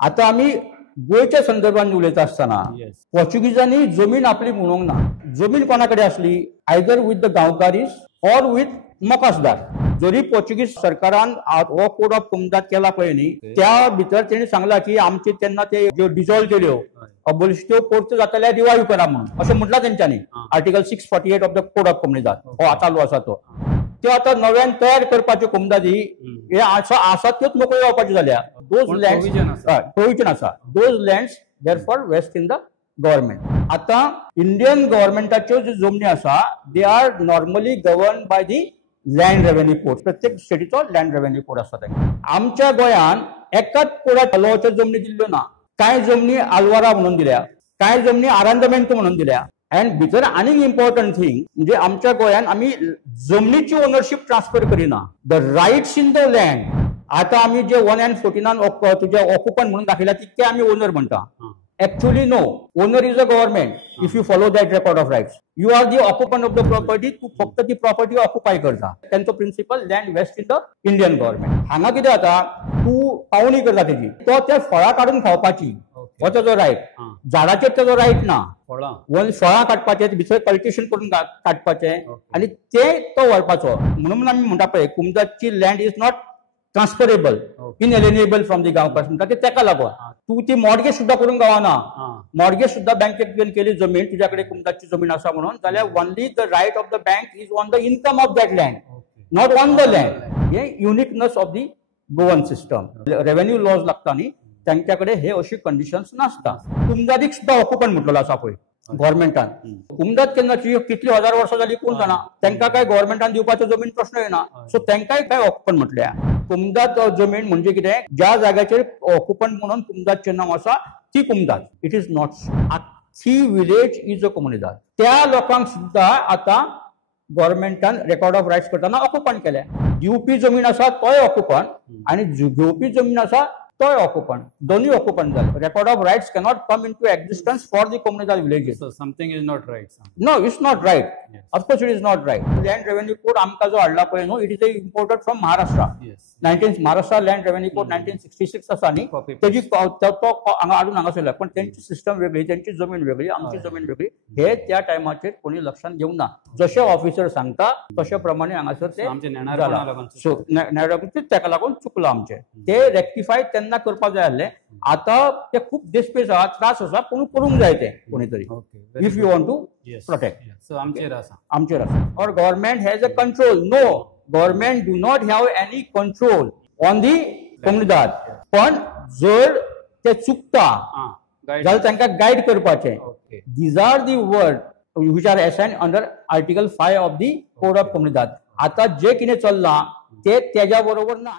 आता आम्ही गोयच्या संदर्भात उलयता असताना पोर्चुगीजांनी जमीन आपली म्हणूंक ना. जमीन कोणाकडे असली, आयदर विथ द गांवकारीज ऑर विथ मोकासदार. जरी पोर्चुगीज सरकारान हो कोड ऑफ कॉमन्स केला पळय न्ही, त्या भितर तेणी सांगला की आमचे तेन्ना ते ज्यो डिझॉल्व केल्यो अबोलिश त्यो परतो जाताल्यार रिवायव करा म्हणून अशें म्हटलां तेंच्यांनी. Article 648 of the code of Commons हो चालू आसा तो. त्यो आतां नव्यान तयार करपाच्यो कॉमन्साची हे आसा त्योच मोकळ्यो जावपाच्यो जाल्या. दोज लँड्स प्रोविजन आसा. Those lands therefore vest in the government. आता इंडियन गव्हर्नमेंटाच्यो ज्यो जमनी आसा they are normally govern by the land revenue code. प्रत्येक स्टेटीचो लँड रेव्हेन्यू कोड आसा तेका. आमच्या गोंयान एकाच कोडात लॉच्या जमनी दिल्ल्यो ना. कांय जमनी आलवारा म्हणून दिल्या, कांय जमनी आरांदमेंटो म्हणून दिल्या. अँड भितर आनीक इम्पॉर्टंट थिंग म्हणजे आमच्या गोंयान आमी जमनीची ओनरशीप ट्रान्सफर करिना. The rights in the land आता आमी जे 114 तुझे ऑक्युपंट म्हणून दाखयला तितके आमी ओनर म्हणटा. Actually, no. Owner is a government. If you follow that record of rights, you are the occupant of the property. तू फक्त ती प्रॉपर्टी ऑक्युपाय करता. त्यांचो principal land vest in the Indian government. हांगा कितें जाता, तू पावणी करता तेजी, तो त्या फळां काडून खावपाची हो तेजो रायट. झाडाचेर तेजो रायट ना. फळां काडपाचे भितर कल्टिवेशन करून काडपाचे आनी ते तो व्हरपाचो. म्हणून आमी म्हणटा पळय कुमदाची land is not transferable, inalienable from the गांवकार्स म्हणटा ते तेका लागून. तू ती मॉर्गेज सुद्धा करून गावना. मॉर्गेज सुद्धा बँकेत घेऊन केली जमीन तुझ्याकडे कुमदाची जमीन असा म्हणून जाल्यार only the right of the bank is on the income of that land, not on the land. हे uniqueness of the Goan system. Revenue laws लागता न्ही त्यांच्याकडे हे अशी कंडिशन्स नासता. कुमदादीक सुद्धा ऑक्युपंट म्हटलेलो आसा पळय गव्हर्नमेंटान. कुमदाद केन्नाची कितली हजार वर्सां जाली कोण जाणा. तांकां काय गव्हर्नमेंटान दिवपाचो जमीन प्रश्न येना. सो तांकांय काय ऑक्युपंट म्हटल्या. कुमदाद जमीन म्हणजे कितें, ज्या जाग्याचेर ऑक्युपंट म्हणून कुमदादचें नांव आसा ती कुमदाद. It is not. आख्खी विलेज इज अ कम्युनिदाद. त्या लोकांक सुद्धा आता गव्हर्नमेंटान रेकॉर्ड ऑफ रायट्स करताना ऑक्युपंट केल्या. दिवपी जमीन आसा तोय ऑक्युपंट आणि घेवपी जमीन आसा तोय ऑक्युपंट. दोन्ही ऑक्युपंट जाले. Record of rights cannot come into existence for the community villages. So something is not right. No, it's not right. Of course, it is not right. Land revenue code आमका जो हाडला पळय न्हू, it is imported from Maharashtra. Maharashtra land revenue code 1966 आसा न्ही, तेजी तो हांगा हाडून हांगासरला. पण त्यांची सिस्टम वेगळी, त्यांची जमीन वेगळी, आमची जमीन वेगळी. हे त्या टायमाचेर कोणी लक्षात घेवंक ना. जशे ऑफिसर सांगता तशे प्रमाणे हांगासर ते तेका लागून चुकला आमचे. ते रेक्टिफाय तेन्ना करपाक जाय आसले. आता ते खूप डिस्पेस आहा, त्रास आसा, पूण करूंक जाय ते कोणीतरी. If you want to protect. So आमचेर आसा. और government has a control. No, government do not have any control on the कम्युनिदाद. पण जर ते चुकता जाल्यार तांकां गायड करपाचें. These are the word which are assigned under Article 5 of the Code of Comunidad. आता जे कितें चल्लां ते त्याच्या बरोबर ना.